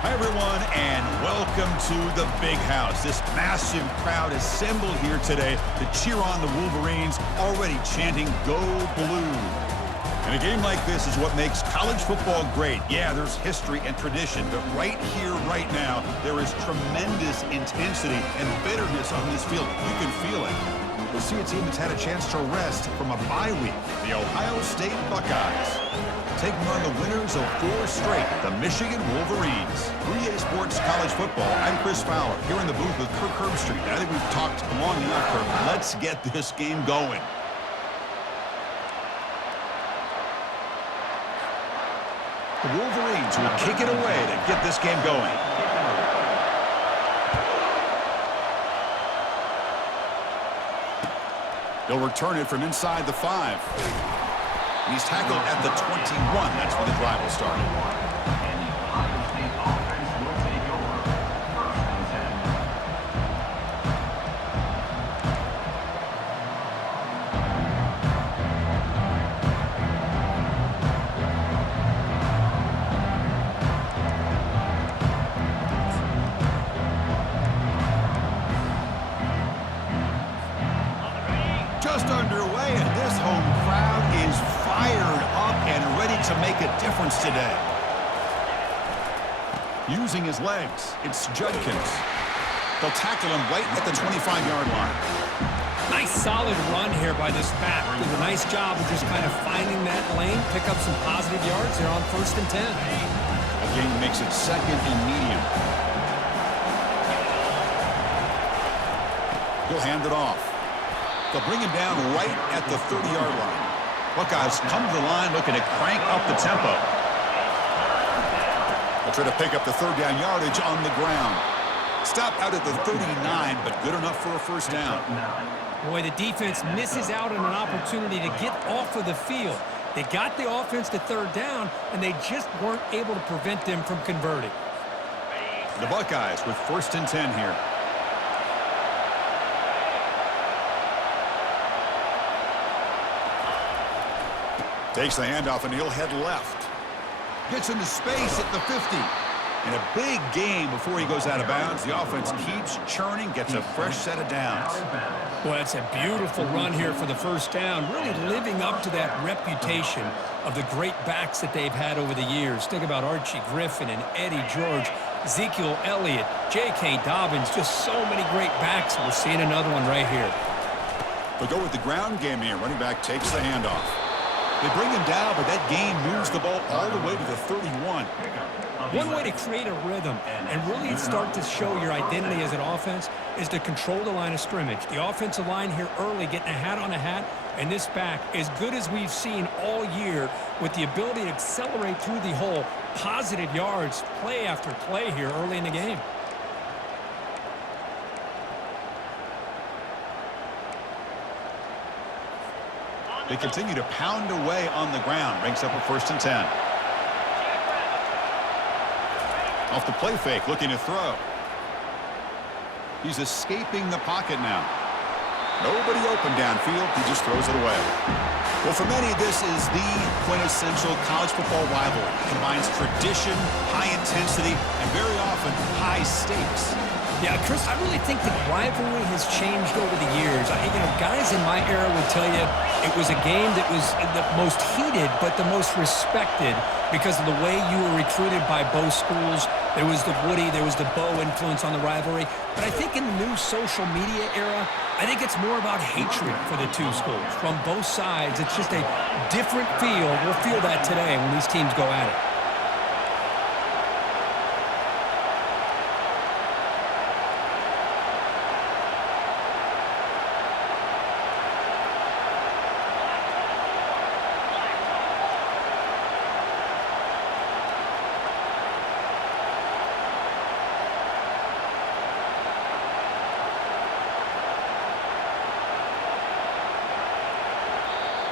Hi, everyone, and welcome to the Big House. This massive crowd assembled here today to cheer on the Wolverines, already chanting, "Go Blue." And a game like this is what makes college football great. Yeah, there's history and tradition, but right here, right now, there is tremendous intensity and bitterness on this field. You can feel it. We'll see a team that's had a chance to rest from a bye week, the Ohio State Buckeyes, taking on the winners of 4 straight, the Michigan Wolverines. 3A Sports College Football, I'm Chris Fowler, here in the booth with Kirk Herbstreit. I think we've talked long enough, Kirk. Let's get this game going. The Wolverines will kick it away to get this game going. They'll return it from inside the 5. He's tackled at the 21. That's where the drive will start. Just underway, and this home crowd is fired up and ready to make a difference today. Using his legs, it's Judkins. They'll tackle him right at the 25-yard line. Nice solid run here by this back. Did a nice job of just kind of finding that lane, pick up some positive yards there on 1st and 10. The game makes it 2nd and medium. He'll hand it off. They'll bring him down right at the 30-yard line. Buckeyes come to the line looking to crank up the tempo. They'll try to pick up the 3rd down yardage on the ground. Stop out at the 39, but good enough for a 1st down. Boy, the defense misses out on an opportunity to get off of the field. They got the offense to 3rd down, and they just weren't able to prevent them from converting. The Buckeyes with 1st and 10 here. Takes the handoff, and he'll head left. Gets into space at the 50. And a big game before he goes out of bounds. The offense keeps churning, gets a fresh set of downs. Well, it's a beautiful run here for the 1st down, really living up to that reputation of the great backs that they've had over the years. Think about Archie Griffin and Eddie George, Ezekiel Elliott, J.K. Dobbins, just so many great backs, and we're seeing another one right here. They'll go with the ground game here. Running back takes the handoff. They bring him down, but that gain moves the ball all the way to the 31. One way to create a rhythm and really start to show your identity as an offense is to control the line of scrimmage. The offensive line here early getting a hat on a hat, and this back, as good as we've seen all year, with the ability to accelerate through the hole, positive yards, play after play here early in the game. They continue to pound away on the ground. Brings up a 1st and 10. Off the play fake, looking to throw. He's escaping the pocket now. Nobody open downfield. He just throws it away. Well, for many, this is the quintessential college football rivalry. It combines tradition, high intensity, and very often high stakes. Yeah, Chris, I really think the rivalry has changed over the years. Guys in my era would tell you it was a game that was the most heated but the most respected because of the way you were recruited by both schools. There was the Woody, there was the Bo influence on the rivalry. But I think in the new social media era, I think it's more about hatred for the two schools. From both sides, it's just a different feel. We'll feel that today when these teams go at it.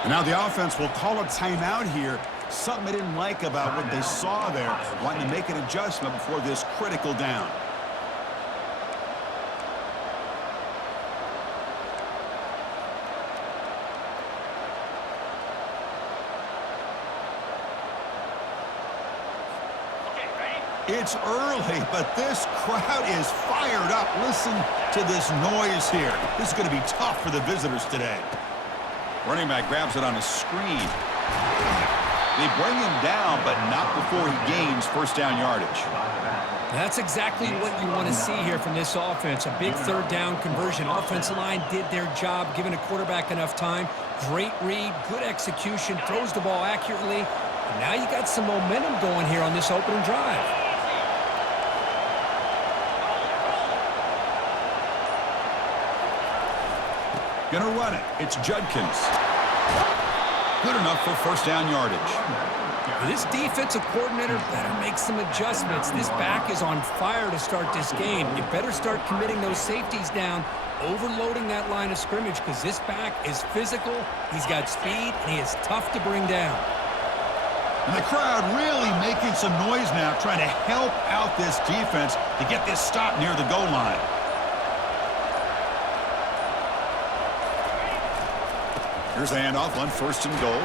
And now the offense will call a timeout here. Something they didn't like about what they saw there. Wanting to make an adjustment before this critical down. It's early, but this crowd is fired up. Listen to this noise here. This is going to be tough for the visitors today. Running back grabs it on a screen. They bring him down, but not before he gains first down yardage. That's exactly what you want to see here from this offense. A big third down conversion. Offensive line did their job, giving a quarterback enough time. Great read, good execution, throws the ball accurately. And now you got some momentum going here on this opening drive. Gonna run it. It's Judkins. Good enough for first down yardage. This defensive coordinator better make some adjustments. This back is on fire to start this game. You better start committing those safeties down, overloading that line of scrimmage, because this back is physical, he's got speed, and he is tough to bring down. And the crowd really making some noise now, trying to help out this defense to get this stop near the goal line. Here's the handoff on first and goal.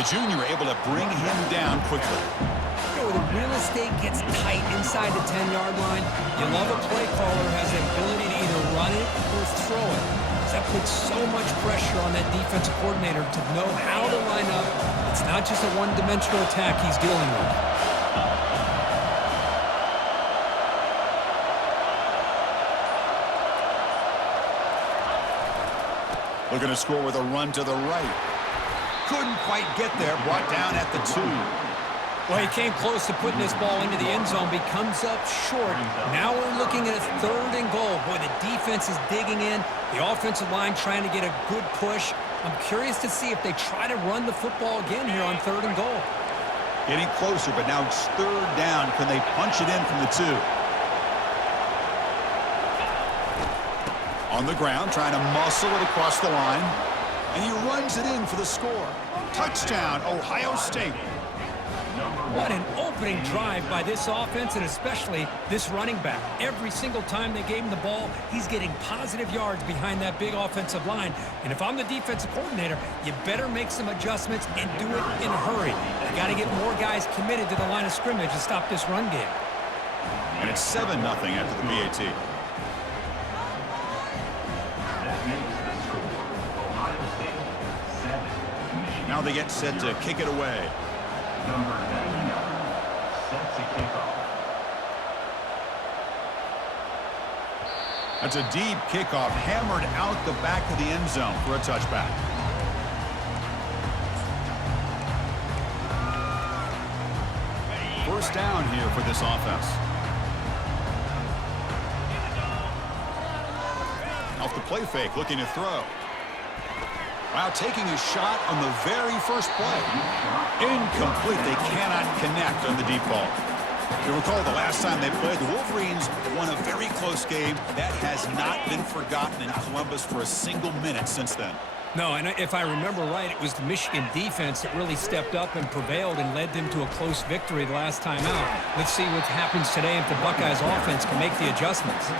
The junior able to bring him down quickly. You know, when the real estate gets tight inside the 10-yard line, you love a play caller who has the ability to either run it or throw it. That puts so much pressure on that defensive coordinator to know how to line up. It's not just a one-dimensional attack he's dealing with. Looking to score with a run to the right. Couldn't quite get there, brought down at the 2. Well, he came close to putting this ball into the end zone, but he comes up short. Now we're looking at a third and goal. Boy, the defense is digging in. The offensive line trying to get a good push. I'm curious to see if they try to run the football again here on third and goal. Getting closer, but now it's third down. Can they punch it in from the 2? On the ground, trying to muscle it across the line. And he runs it in for the score. Touchdown, Ohio State. What an opening drive by this offense, and especially this running back. Every single time they gave him the ball, he's getting positive yards behind that big offensive line. And if I'm the defensive coordinator, you better make some adjustments and do it in a hurry. You got to get more guys committed to the line of scrimmage to stop this run game. And it's 7-0 after the PAT. Now they get set to kick it away. Number 99 sets a kickoff. That's a deep kickoff, hammered out the back of the end zone for a touchback. First down here for this offense. Off the play fake, looking to throw. Wow, taking a shot on the very first play. Incomplete. They cannot connect on the deep ball. You recall the last time they played, the Wolverines won a very close game. That has not been forgotten in Columbus for a single minute since then. No, and if I remember right, it was the Michigan defense that really stepped up and prevailed and led them to a close victory the last time out. Let's see what happens today if the Buckeyes offense can make the adjustments.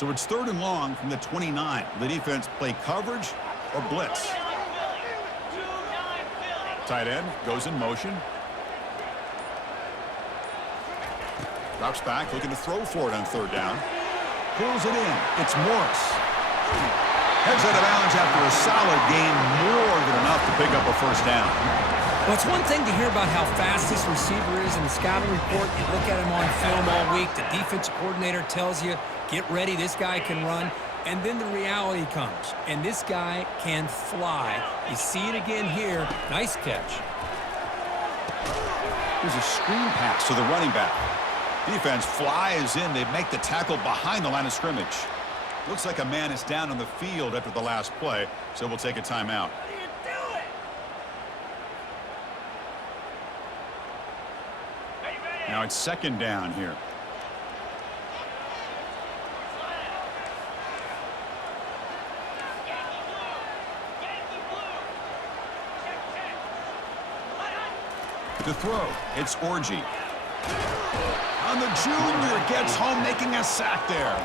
So it's third and long from the 29. The defense play coverage or blitz. Tight end goes in motion. Drops back, looking to throw for it on third down. Pulls it in. It's Morris. Heads out of bounds after a solid gain, more than enough to pick up a first down. Well, it's one thing to hear about how fast this receiver is in the scouting report. You look at him on film all week. The defensive coordinator tells you, get ready, this guy can run. And then the reality comes, and this guy can fly. You see it again here. Nice catch. Here's a screen pass to the running back. Defense flies in. They make the tackle behind the line of scrimmage. Looks like a man is down on the field after the last play, so we'll take a timeout. Now it's second down here. To throw, it's Orgy. And the junior gets home, making a sack there.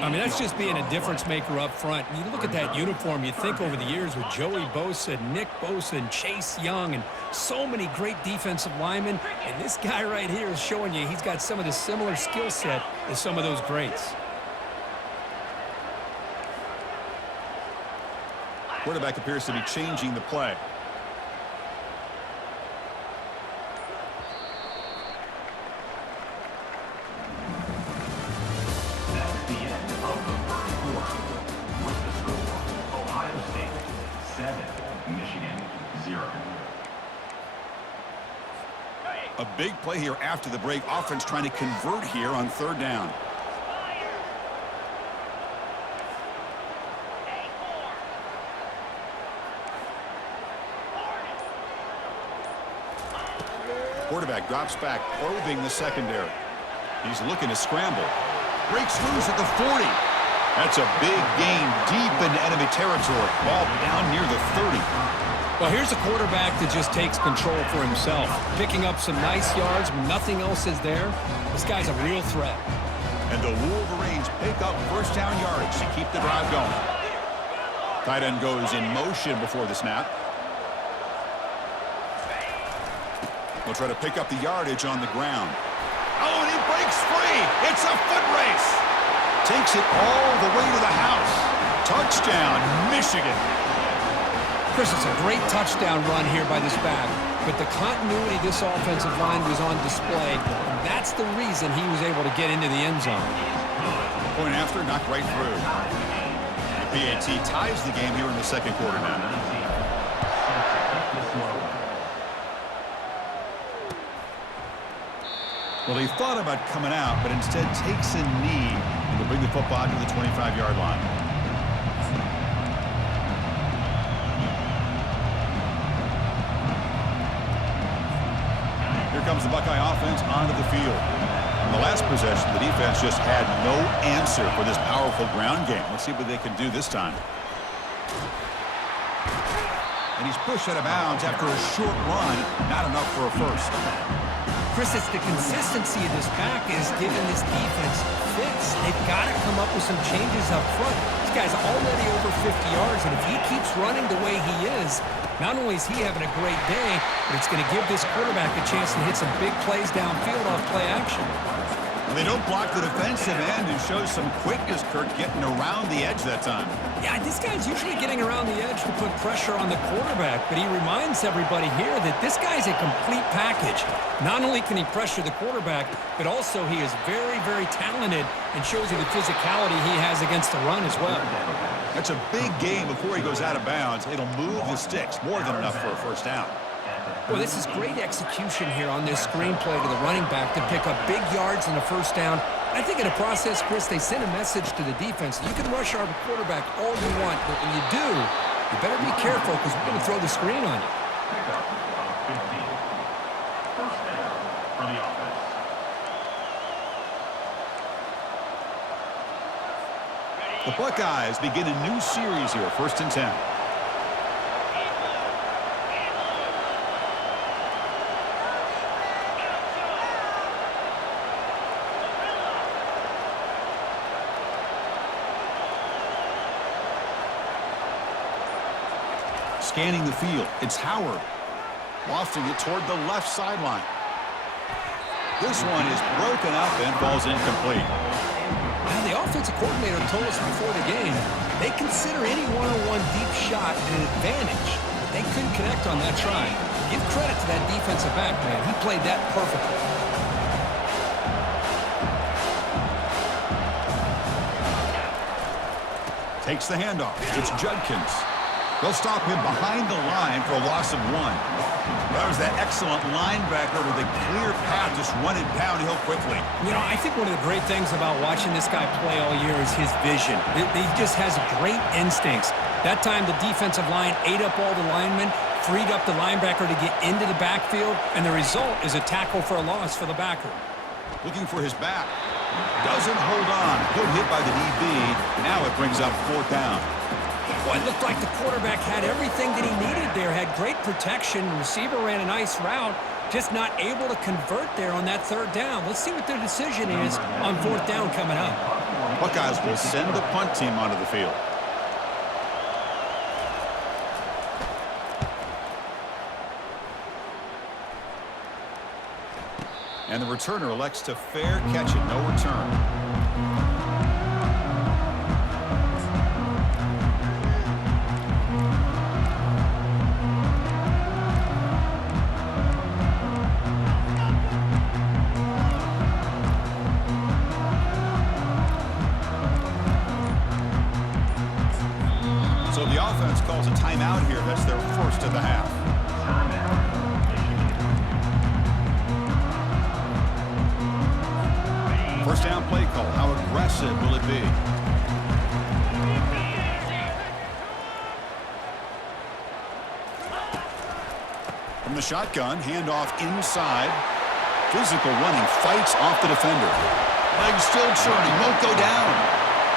I mean, that's just being a difference maker up front. You look at that uniform, you think over the years with Joey Bosa, Nick Bosa, and Chase Young, and so many great defensive linemen. And this guy right here is showing you he's got some of the similar skill set as some of those greats. Quarterback appears to be changing the play. A big play here after the break. Offense trying to convert here on third down. Quarterback drops back, probing the secondary. He's looking to scramble. Breaks loose at the 40. That's a big gain deep into enemy territory. Ball down near the 30. Well, here's a quarterback that just takes control for himself, picking up some nice yards when nothing else is there. This guy's a real threat. And the Wolverines pick up first down yardage to keep the drive going. Tight end goes in motion before the snap. They'll try to pick up the yardage on the ground. Oh, and he breaks free. It's a foot race. Takes it all the way to the house. Touchdown, Michigan. Chris, it's a great touchdown run here by this back, but the continuity of this offensive line was on display, and that's the reason he was able to get into the end zone. Point after, knocked right through. The PAT ties the game here in the second quarter now. Well, he thought about coming out, but instead takes a knee and will bring the football to the 25-yard line. Here comes the Buckeye offense onto the field. In the last possession, the defense just had no answer for this powerful ground game. Let's see what they can do this time. And he's pushed out of bounds after a short run, not enough for a first. Chris, it's the consistency of this back is giving this defense fits. They've got to come up with some changes up front. This guy's already over 50 yards, and if he keeps running the way he is, not only is he having a great day, but it's going to give this quarterback a chance to hit some big plays downfield off play action. They don't block the defensive end and shows some quickness, Kirk, getting around the edge that time. Yeah, this guy's usually getting around the edge to put pressure on the quarterback, but he reminds everybody here that this guy's a complete package. Not only can he pressure the quarterback, but also he is very, very talented and shows you the physicality he has against the run as well. That's a big game before he goes out of bounds. It'll move the sticks, more than enough for a first down. Well, this is great execution here on this screenplay to the running back to pick up big yards in the first down. I think in the process, Chris, they send a message to the defense. You can rush our quarterback all you want, but when you do, you better be careful because we're going to throw the screen on you. The Buckeyes begin a new series here, 1st and 10. Scanning the field, it's Howard. Lofting it toward the left sideline. This one is broken up and falls incomplete. Now, the offensive coordinator told us before the game they consider any one-on-one deep shot an advantage, but they couldn't connect on that try. Give credit to that defensive back, man. He played that perfectly. Takes the handoff. It's Judkins. They'll stop him behind the line for a loss of 1. That was that excellent linebacker with a clear path just running downhill quickly. You know, I think one of the great things about watching this guy play all year is his vision. He just has great instincts. That time the defensive line ate up all the linemen, freed up the linebacker to get into the backfield, and the result is a tackle for a loss for the backer. Looking for his back. Doesn't hold on. Good hit by the DB. Now it brings up 4th down. Well, it looked like the quarterback had everything that he needed there. Had great protection. The receiver ran a nice route. just not able to convert there on that third down. Let's see what their decision is on fourth down coming up. Buckeyes will send the punt team onto the field. And the returner elects to fair catch it, no return. So the offense calls a timeout here. That's their first of the half. First down play call. How aggressive will it be? From the shotgun, handoff inside. Physical running, fights off the defender. Legs still churning, won't go down.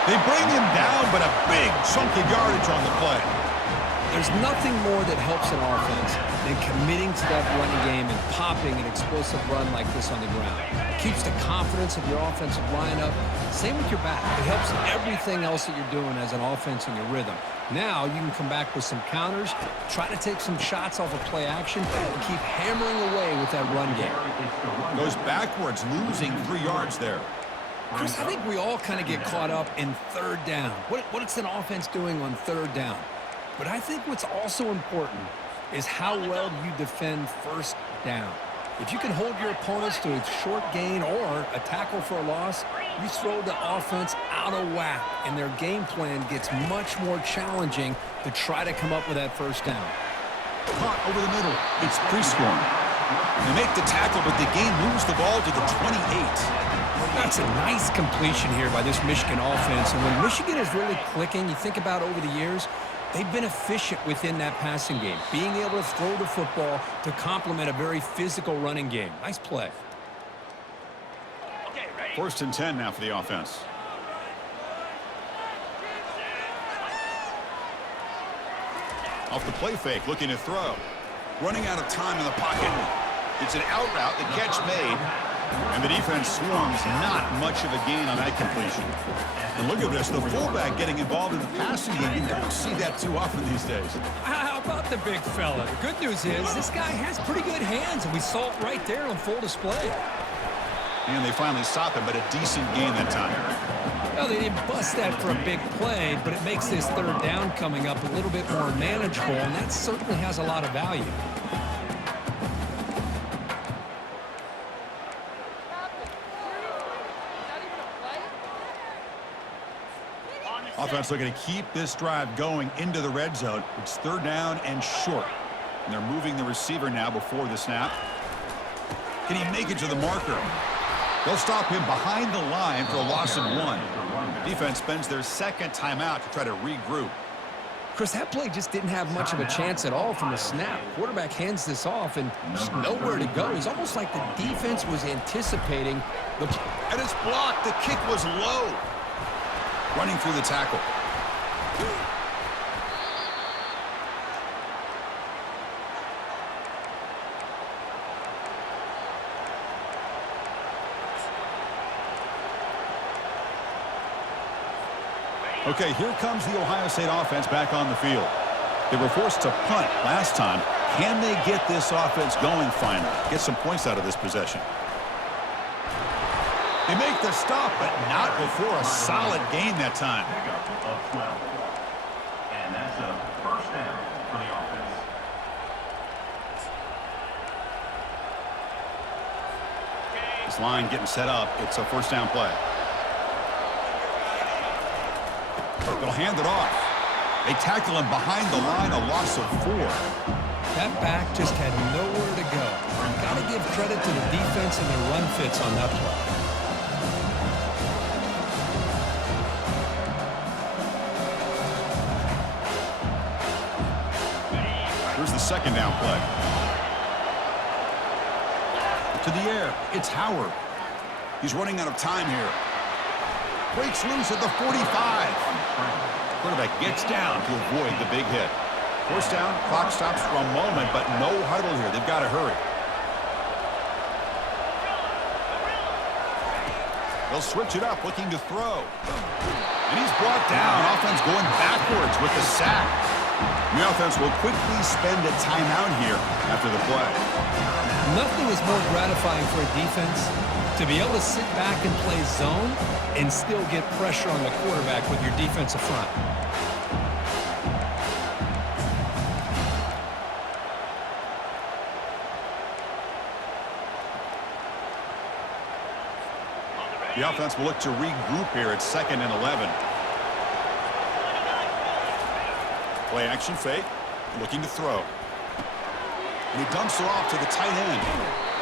They bring him down, but a big chunk of yardage on the play. There's nothing more that helps an offense than committing to that running game and popping an explosive run like this on the ground. It keeps the confidence of your offensive line up. Same with your back. It helps everything else that you're doing as an offense in your rhythm. Now you can come back with some counters, try to take some shots off of play action, and keep hammering away with that run game. Goes backwards, losing 3 yards there. Chris, I think we all kind of get caught up in third down. What's an offense doing on third down? But I think what's also important is how well you defend first down. If you can hold your opponents to a short gain or a tackle for a loss, you throw the offense out of whack, and their game plan gets much more challenging to try to come up with that first down. Caught over the middle. It's pre-scoring. They make the tackle, but the game moves the ball to the 28. That's a nice completion here by this Michigan offense. And when Michigan is really clicking, you think about over the years, they've been efficient within that passing game, being able to throw the football to complement a very physical running game. Nice play. First and 10 now for the offense. Off the play fake, looking to throw. Running out of time in the pocket. It's an out route, the catch made. And the defense swarms, not much of a gain on that completion. And look at this, the fullback getting involved in the passing game. You don't see that too often these days. How about the big fella? The good news is this guy has pretty good hands, and we saw it right there on full display. And they finally stop him, but a decent gain that time. Well, they didn't bust that for a big play, but it makes this third down coming up a little bit more manageable, and that certainly has a lot of value. Offense looking to keep this drive going into the red zone. It's third down and short. And they're moving the receiver now before the snap. Can he make it to the marker? They'll stop him behind the line for a loss of 1. Defense spends their second timeout to try to regroup. Chris, that play just didn't have much of a chance at all from the snap. Quarterback hands this off and just nowhere to go. It's almost like the defense was anticipating the... And it's blocked. The kick was low. Running through the tackle. Okay, here comes the Ohio State offense back on the field. They were forced to punt last time. Can they get this offense going finally? Get some points out of this possession. They make the stop, but not before a solid gain that time. And that's a first down for the offense. This line getting set up. It's a first down play. They'll hand it off. They tackle him behind the line, a loss of 4. That back just had nowhere to go. Got to give credit to the defense and their run fits on that play. Here's the second down play. To the air, it's Howard. He's running out of time here. Breaks loose at the 45. Quarterback gets down to avoid the big hit. First down, clock stops for a moment, but no huddle here. They've got to hurry. They'll switch it up, looking to throw. And he's brought down. Offense going backwards with the sack. The offense will quickly spend a timeout here after the play. Nothing is more gratifying for a defense to be able to sit back and play zone and still get pressure on the quarterback with your defensive front. The offense will look to regroup here at 2nd and 11. Play action fake, looking to throw. And he dumps it off to the tight end.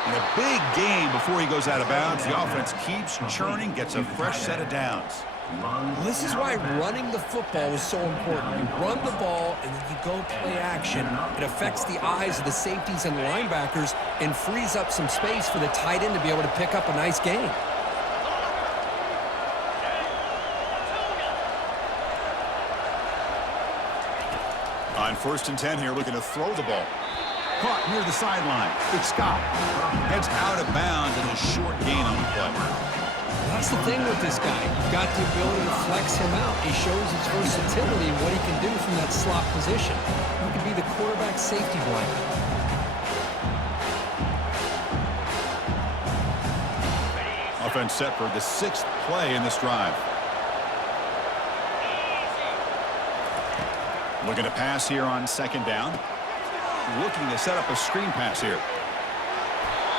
And a big gain before he goes out of bounds. The offense keeps churning, gets a fresh set of downs. This is why running the football is so important. You run the ball and then you go play action. It affects the eyes of the safeties and linebackers and frees up some space for the tight end to be able to pick up a nice gain. On 1st and 10 here, looking to throw the ball. Caught near the sideline. It's Scott. Heads out of bounds and a short gain on the play. That's the thing with this guy. You've got the ability to flex him out. He shows his versatility and what he can do from that slot position. He can be the quarterback safety blanket. Offense set for the 6th play in this drive. Looking to pass here on 2nd down. Looking to set up a screen pass here.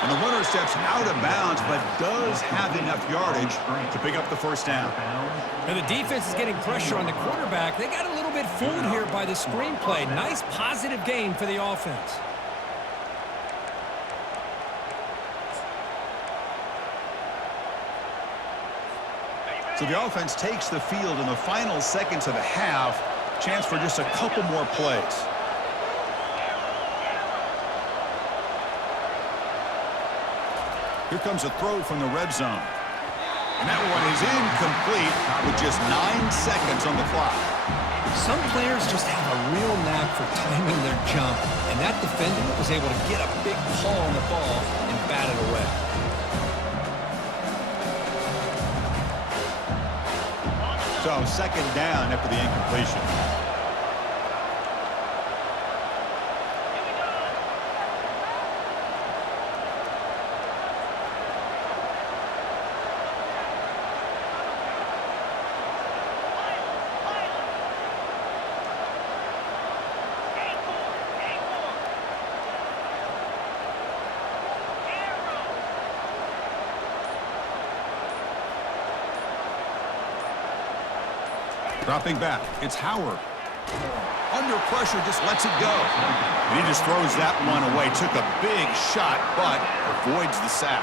And the runner steps out of bounds, but does have enough yardage to pick up the 1st down. And the defense is getting pressure on the quarterback. They got a little bit fooled here by the screenplay. Nice positive gain for the offense. So the offense takes the field in the final seconds of the half. Chance for just a couple more plays. Here comes a throw from the red zone. And that one is incomplete with just 9 seconds on the clock. Some players just have a real knack for timing their jump, and that defender was able to get a big paw on the ball and bat it away. So 2nd down after the incompletion. Dropping back, it's Howard. Under pressure, just lets it go. And he just throws that one away. Took a big shot, but avoids the sack.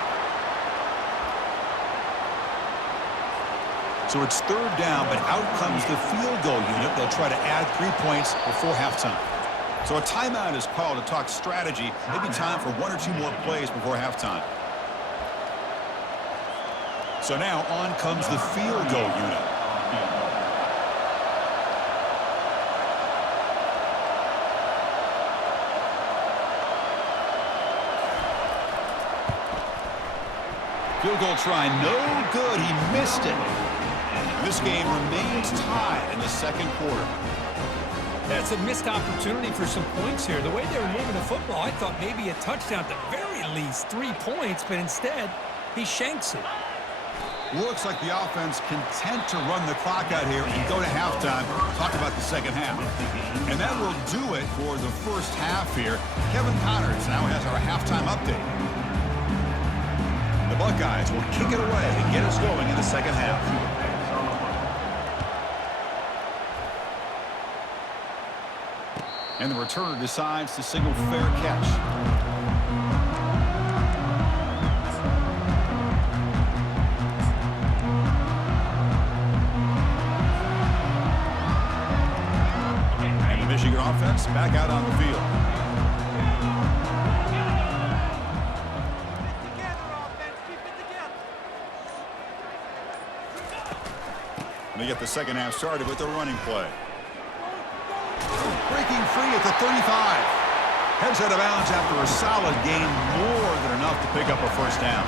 So it's 3rd down, but out comes the field goal unit. They'll try to add 3 points before halftime. So a timeout is called to talk strategy. Maybe time for 1 or 2 more plays before halftime. So now on comes the field goal unit. Field goal try, no good. He missed it. This game remains tied in the 2nd quarter. That's a missed opportunity for some points here. The way they were moving the football, I thought maybe a touchdown, at the very least 3 points, but instead, he shanks it. Looks like the offense content to run the clock out here and go to halftime. Talk about the 2nd half. And that will do it for the 1st half here. Kevin Connors now has our halftime update. The Buckeyes will kick it away and get us going in the 2nd half. And the returner decides to signal fair catch. And the Michigan offense back out on the field. They get the 2nd half started with a running play. Breaking free at the 35. Heads out of bounds after a solid gain, more than enough to pick up a 1st down.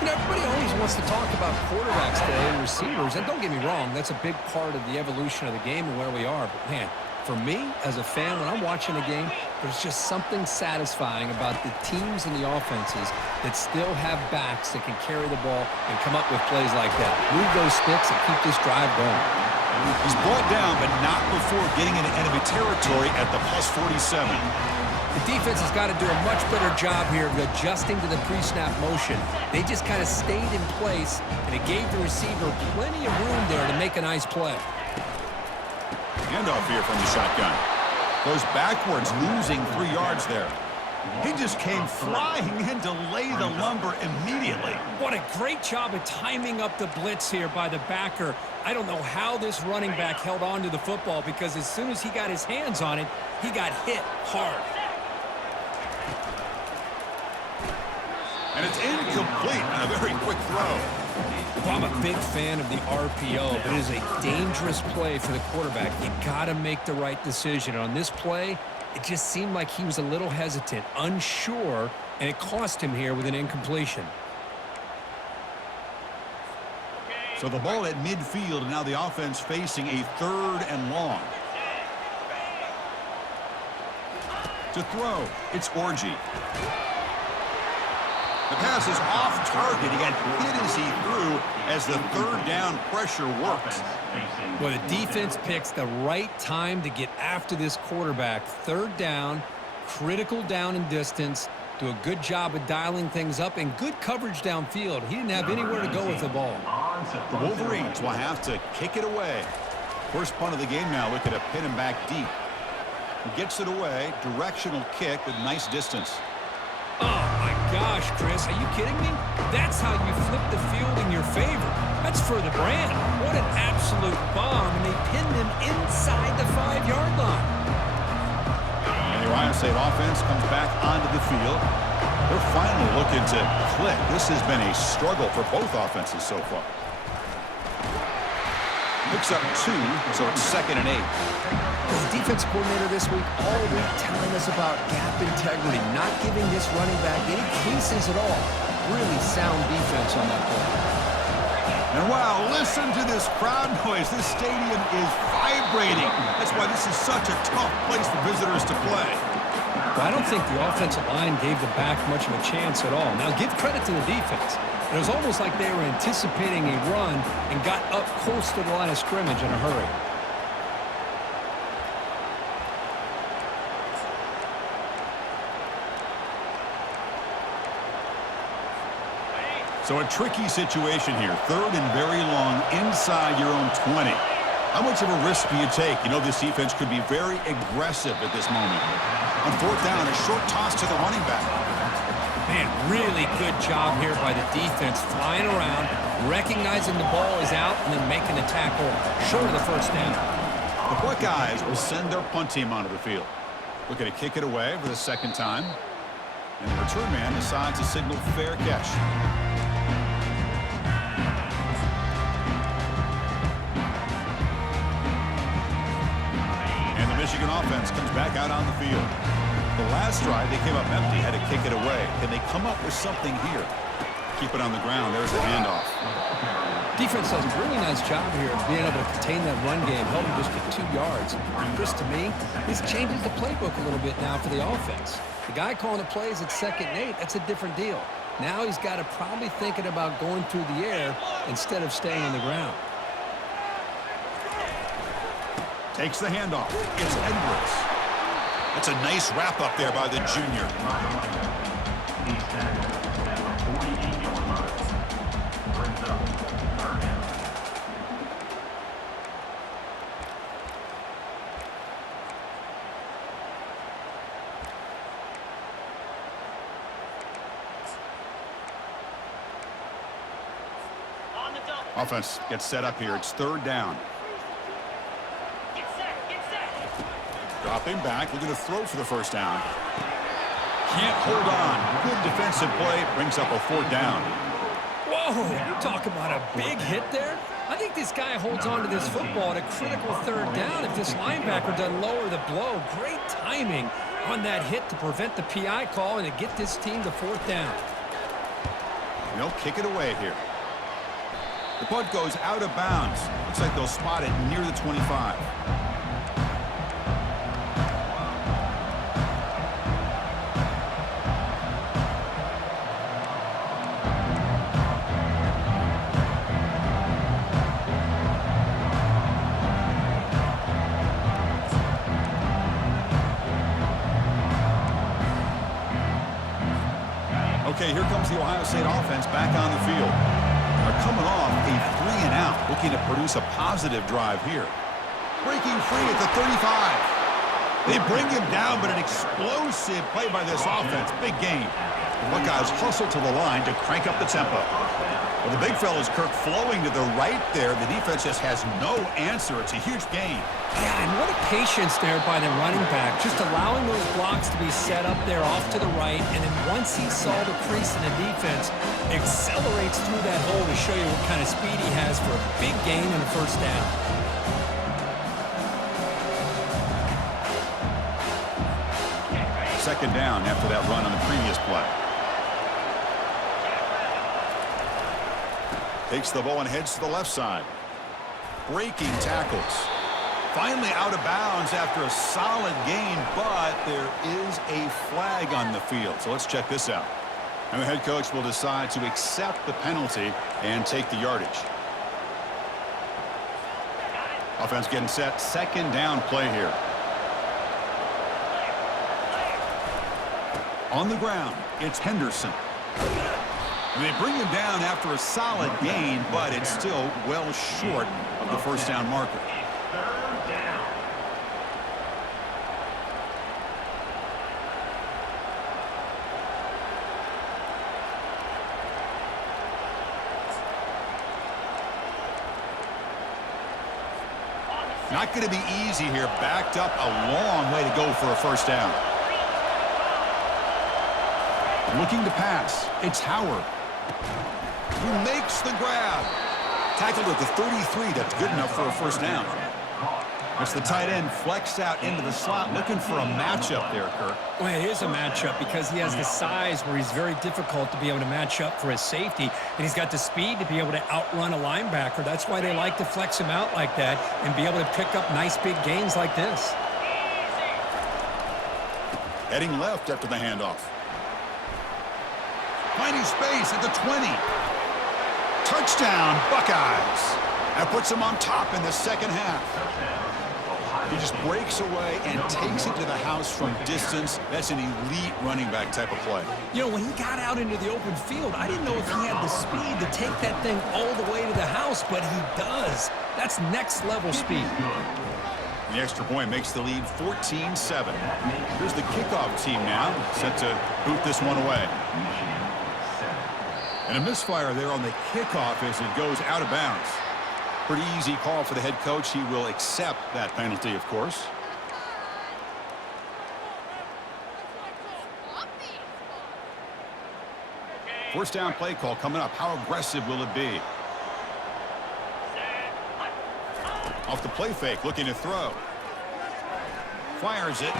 You know, everybody always wants to talk about quarterbacks today and receivers, and don't get me wrong, that's a big part of the evolution of the game and where we are. But, man, for me, as a fan, when I'm watching a game, there's just something satisfying about the teams and the offenses that still have backs that can carry the ball and come up with plays like that. Move those sticks and keep this drive going. He's brought down, but not before getting into enemy territory at the plus 47. The defense has got to do a much better job here of adjusting to the pre-snap motion. They just kind of stayed in place, and it gave the receiver plenty of room there to make a nice play. Handoff here from the shotgun. Goes backwards, losing 3 yards there. He just came flying in to lay the lumber immediately. What a great job of timing up the blitz here by the backer. I don't know how this running back held on to the football, because as soon as he got his hands on it, he got hit hard. And it's incomplete on a very quick throw. Well, I'm a big fan of the RPO, but it is a dangerous play for the quarterback. You got to make the right decision. On this play, it just seemed like he was a little hesitant, unsure, and it cost him here with an incompletion. So the ball at midfield, and now the offense facing a 3rd and long. To throw, it's Orgy. The pass is off target. He got hit as he threw as the 3rd down pressure worked. Well, the defense picks the right time to get after this quarterback. 3rd down, critical down and distance. Do a good job of dialing things up, and good coverage downfield. He didn't have anywhere to go with the ball. The Wolverines will have to kick it away. First punt of the game now, looking to pin him back deep. He gets it away, directional kick with nice distance. Oh, my gosh, Chris, are you kidding me? That's how you flip the field in your favor. That's for the brand. What an absolute bomb, and they pinned him inside the 5-yard line. And the Ohio State offense comes back onto the field. They're finally looking to click. This has been a struggle for both offenses so far. Picks up 2, so it's 2nd and 8. The defense coordinator this week all week telling us about gap integrity, not giving this running back any creases at all. Really sound defense on that play. And wow, listen to this crowd noise. This stadium is vibrating. That's why this is such a tough place for visitors to play. Well, I don't think the offensive line gave the back much of a chance at all. Now, give credit to the defense. It was almost like they were anticipating a run and got up close to the line of scrimmage in a hurry. So a tricky situation here. 3rd and very long inside your own 20. How much of a risk do you take? You know this defense could be very aggressive at this moment. On 4th down, a short toss to the running back. Man, really good job here by the defense, flying around, recognizing the ball is out, and then making the tackle short of the 1st down. The Buckeyes will send their punt team onto the field. Looking to kick it away for the 2nd time. And the return man decides to signal fair catch. And the Michigan offense comes back out on the field. The last drive, they came up empty, had to kick it away. Can they come up with something here? Keep it on the ground. There's the handoff. Defense does a really nice job here of being able to contain that run game, help them just get 2 yards. Chris, to me, this changes the playbook a little bit now for the offense. The guy calling the plays at 2nd and 8, that's a different deal. Now he's got to probably thinking about going through the air instead of staying on the ground. Takes the handoff. It's Edwards. That's a nice wrap up there by the junior. Offense gets set up here. It's 3rd down. Dropping back, looking to throw for the 1st down. Can't hold on. Good defensive play, brings up a 4th down. Whoa, you talk about a big hit there. I think this guy holds on to this football at a critical 3rd down. If this linebacker doesn't lower the blow, great timing on that hit to prevent the PI call and to get this team to 4th down. They'll kick it away here. The punt goes out of bounds. Looks like they'll spot it near the 25. Okay, here comes the Ohio State offense back on the field. They're coming off a 3-and-out, looking to produce a positive drive here. Breaking free at the 35. They bring him down, but an explosive play by this offense. Big gain. The Buckeyes hustle to the line to crank up the tempo. Well, the big fella's Kirk flowing to the right there. The defense just has no answer. It's a huge gain. Yeah, and what a patience there by the running back, just allowing those blocks to be set up there off to the right, and then once he saw the crease in the defense, accelerates through that hole to show you what kind of speed he has for a big gain and a first down. Second down after that run on the previous play. Takes the ball and heads to the left side. Breaking tackles. Finally out of bounds after a solid gain, but there is a flag on the field. So let's check this out. And the head coach will decide to accept the penalty and take the yardage. Offense getting set. Second down play here. On the ground, it's Henderson. And they bring him down after a solid gain, but it's still well short of the first down marker. Not going to be easy here. Backed up a long way to go for a first down. Looking to pass. It's Howard, who makes the grab. Tackled at the 33. That's good enough for a first down. It's the tight end flexed out into the slot, looking for a matchup there, Kirk. Well, it is a matchup because he has the size where he's very difficult to be able to match up for his safety, and he's got the speed to be able to outrun a linebacker. That's why they like to flex him out like that and be able to pick up nice big gains like this. Heading left after the handoff. Finding space at the 20. Touchdown, Buckeyes. That puts them on top in the second half. He just breaks away and takes it to the house from distance. That's an elite running back type of play. You know, when he got out into the open field, I didn't know if he had the speed to take that thing all the way to the house, but he does. That's next level speed. The extra point makes the lead 14-7. Here's the kickoff team now, set to boot this one away. And a misfire there on the kickoff as it goes out of bounds. Pretty easy call for the head coach. He will accept that penalty, of course. First down play call coming up. How aggressive will it be? Off the play fake, looking to throw. Fires it.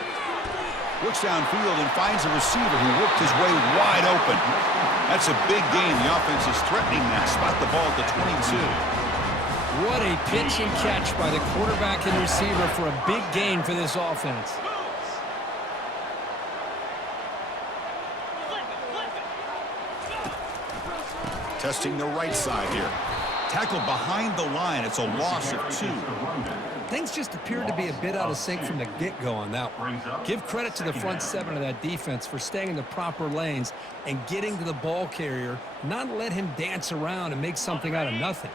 Looks downfield and finds a receiver who worked his way wide open. That's a big gain. The offense is threatening that. Spot the ball at the 22. What a pitch and catch by the quarterback and receiver for a big gain for this offense. Testing the right side here. Tackled behind the line. It's a loss of 2. Things just appeared to be a bit out of sync from the get-go on that one. Give credit to the front seven of that defense for staying in the proper lanes and getting to the ball carrier, not let him dance around and make something out of nothing.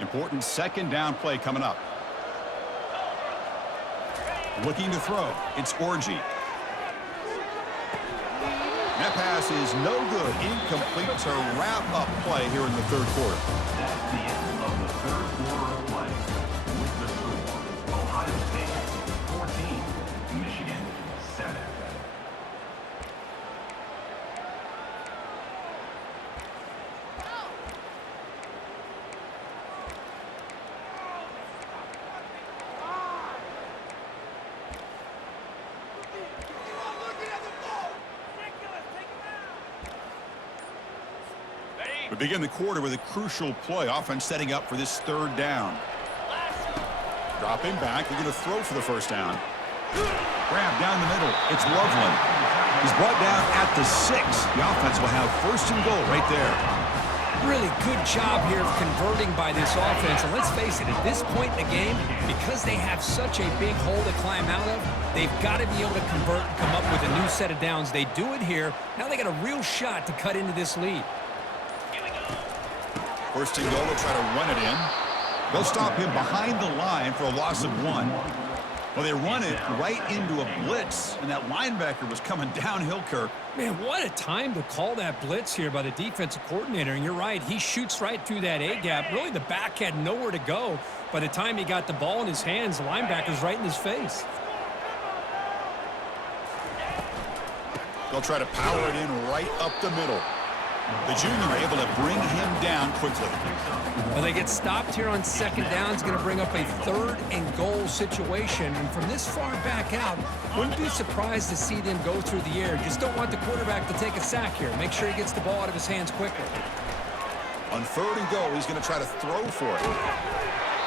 Important second down play coming up. Looking to throw. It's Orgy. That pass is no good. Incomplete to wrap up play here in the third quarter. That's the end of the third quarter of play. With the score, Ohio State 14, Michigan 7. Begin the quarter with a crucial play. Offense setting up for this third down. Dropping back. They're going to throw for the first down. Grab down the middle. It's Loveland. He's brought down at the 6. The offense will have first and goal right there. Really good job here of converting by this offense. And let's face it, at this point in the game, because they have such a big hole to climb out of, they've got to be able to convert and come up with a new set of downs. They do it here. Now they got a real shot to cut into this lead. First and goal, they'll try to run it in. They'll stop him behind the line for a loss of 1. Well, they run it right into a blitz, and that linebacker was coming downhill, Kirk. Man, what a time to call that blitz here by the defensive coordinator. And you're right, he shoots right through that A-gap. Really, the back had nowhere to go. By the time he got the ball in his hands, the linebacker's right in his face. They'll try to power it in right up the middle. The junior able to bring him down quickly. Well, they get stopped here on second down. It's going to bring up a third and goal situation. And from this far back out, wouldn't be surprised to see them go through the air. Just don't want the quarterback to take a sack here. Make sure he gets the ball out of his hands quickly. On third and goal, he's going to try to throw for it.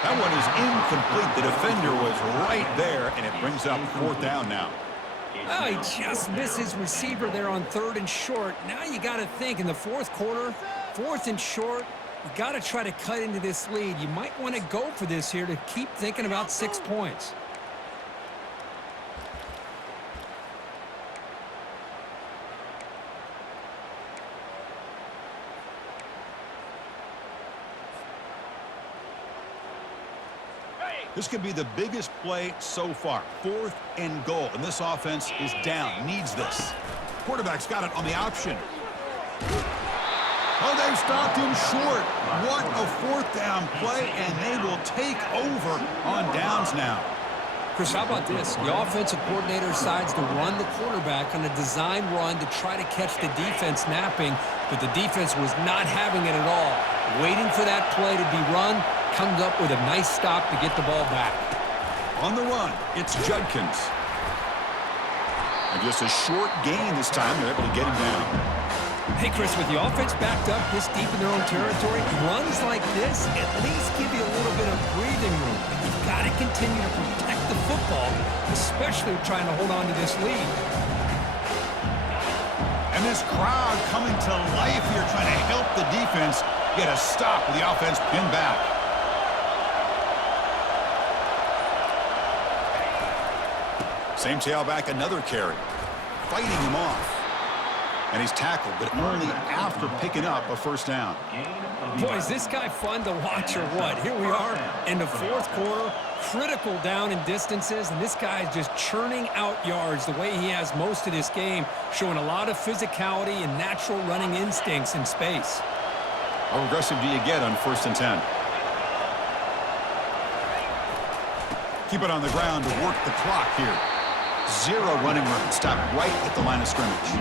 That one is incomplete. The defender was right there, and it brings up fourth down now. Oh, he just missed his receiver there on third and short. Now you got to think in the fourth quarter, fourth and short, you got to try to cut into this lead. You might want to go for this here to keep thinking about 6 points. This could be the biggest play so far. Fourth and goal. And this offense is down. Needs this. Quarterback's got it on the option. Oh, they've stopped him short. What a fourth down play, and they will take over on downs now. Chris, how about this? The offensive coordinator decides to run the quarterback on a design run to try to catch the defense napping, but the defense was not having it at all. Waiting for that play to be run, comes up with a nice stop to get the ball back. On the run, it's Judkins. And just a short gain this time. They're able to get him down. Hey, Chris, with the offense backed up this deep in their own territory, runs like this at least give you a little bit of breathing room. But you've got to continue to protect the football, especially trying to hold on to this lead. And this crowd coming to life here, trying to help the defense get a stop with the offense pinned back. Same tailback, another carry. Fighting him off. And he's tackled, but only after picking up a first down. Boy, is this guy fun to watch or what? Here we are in the fourth quarter, critical down in distances, and this guy is just churning out yards the way he has most of this game, showing a lot of physicality and natural running instincts in space. How aggressive do you get on 1st and 10? Keep it on the ground to work the clock here. 0 running room. Stop right at the line of scrimmage.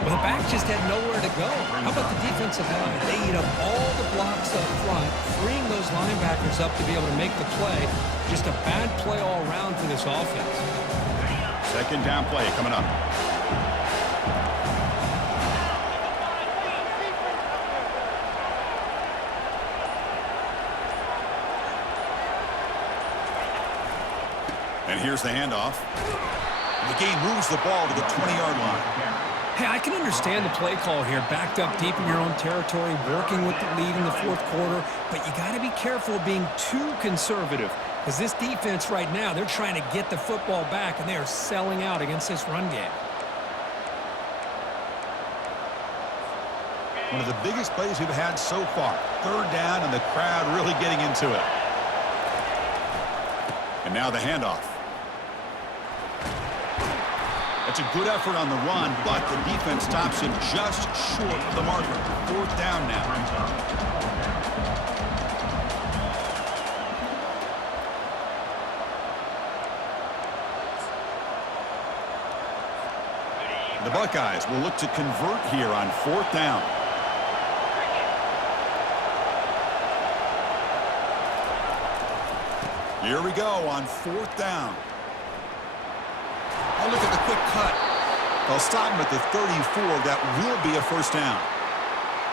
Well, the back just had nowhere to go. How about the defensive line? They eat up all the blocks up front, freeing those linebackers up to be able to make the play. Just a bad play all around for this offense. Second down play coming up. And here's the handoff. The game moves the ball to the 20-yard line. Hey, I can understand the play call here, backed up deep in your own territory, working with the lead in the fourth quarter, but you got to be careful of being too conservative because this defense right now, they're trying to get the football back, and they are selling out against this run game. One of the biggest plays we've had so far. Third down, and the crowd really getting into it. And now the handoff. That's a good effort on the run, but the defense stops him just short of the marker. Fourth down now. The Buckeyes will look to convert here on 4th down. Here we go on 4th down. Oh, look at the quick cut. They'll stop him at the 34. That will be a first down.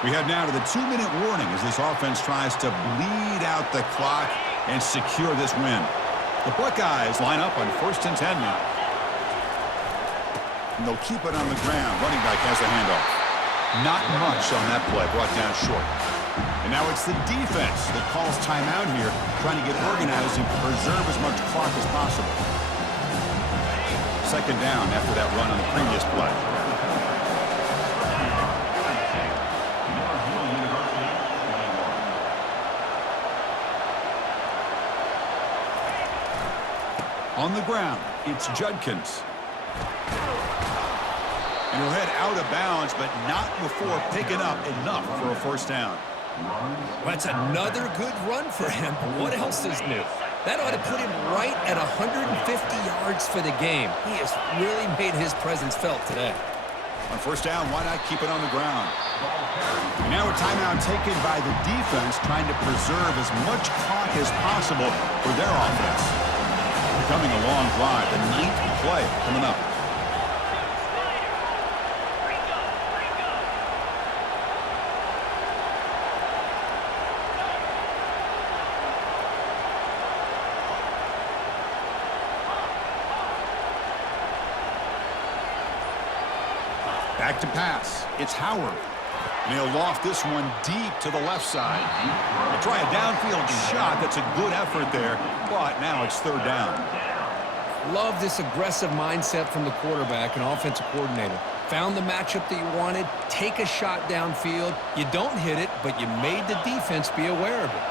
We head now to the 2-minute warning as this offense tries to bleed out the clock and secure this win. The Buckeyes line up on 1st and 10 now. And they'll keep it on the ground. Running back has the handoff. Not much on that play, brought down short. And now it's the defense that calls timeout here, trying to get organized and preserve as much clock as possible. 2nd down after that run on the previous play. On the ground, it's Judkins. And he'll head out of bounds, but not before picking up enough for a 1st down. That's another good run for him. What else is new? That ought to put him right at 150 yards for the game. He has really made his presence felt today. On 1st down, why not keep it on the ground? And now a timeout taken by the defense, trying to preserve as much clock as possible for their offense. Becoming a long drive, the 9th play coming up. Back to pass. It's Howard. And he'll loft this one deep to the left side. They try a downfield shot. That's a good effort there, but now it's 3rd down. Love this aggressive mindset from the quarterback and offensive coordinator. Found the matchup that you wanted, take a shot downfield. You don't hit it, but you made the defense be aware of it.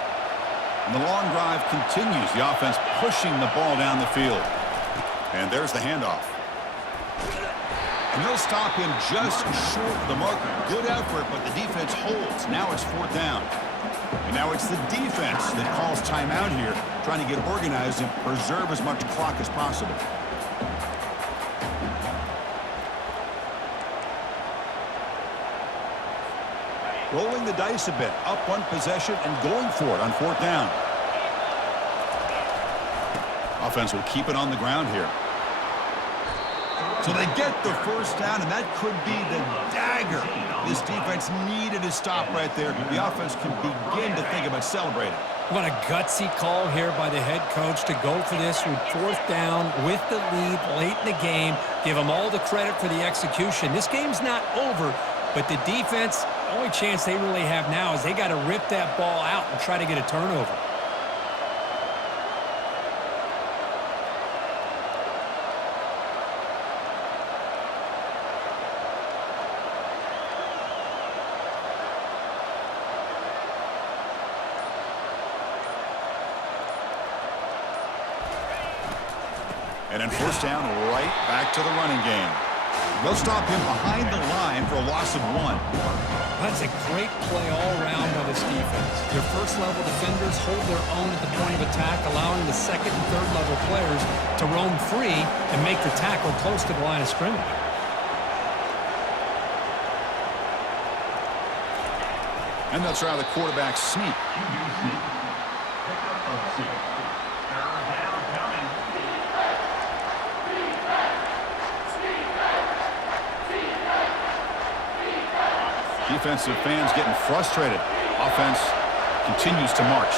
And the long drive continues. The offense pushing the ball down the field. And there's the handoff. And they'll stop him just short of the marker. Good effort, but the defense holds. Now it's 4th down. And now it's the defense that calls timeout here, trying to get organized and preserve as much clock as possible. Rolling the dice a bit, up one possession and going for it on 4th down. Offense will keep it on the ground here. So they get the 1st down, and that could be the dagger this defense needed to stop right there. The offense can begin to think about celebrating. What a gutsy call here by the head coach to go for this with 4th down with the lead late in the game. Give them all the credit for the execution. This game's not over, but the defense, the only chance they really have now is they got to rip that ball out and try to get a turnover. And then 1st down, right back to the running game. They'll stop him behind the line for a loss of 1. That's a great play all around by this defense. Your first-level defenders hold their own at the point of attack, allowing the 2nd and 3rd-level players to roam free and make the tackle close to the line of scrimmage. And that's how the quarterback sneak. Defensive fans getting frustrated. Offense continues to march.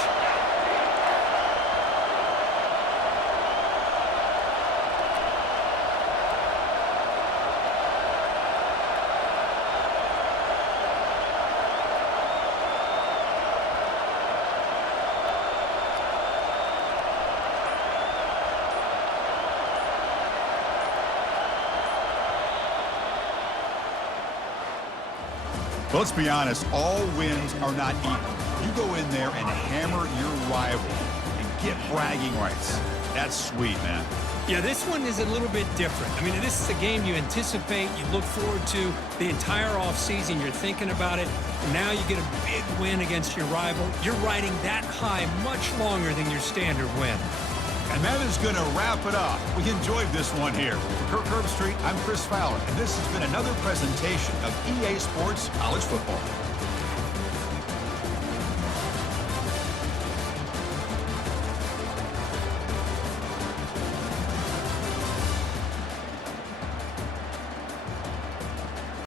Let's be honest, all wins are not equal. You go in there and hammer your rival and get bragging rights. That's sweet, man. Yeah, this one is a little bit different. I mean, this is a game you anticipate, you look forward to the entire offseason. You're thinking about it. Now you get a big win against your rival. You're riding that high much longer than your standard win. And that is going to wrap it up. We enjoyed this one here. For Kirk Herbstreit, I'm Chris Fowler, and this has been another presentation of EA Sports College Football.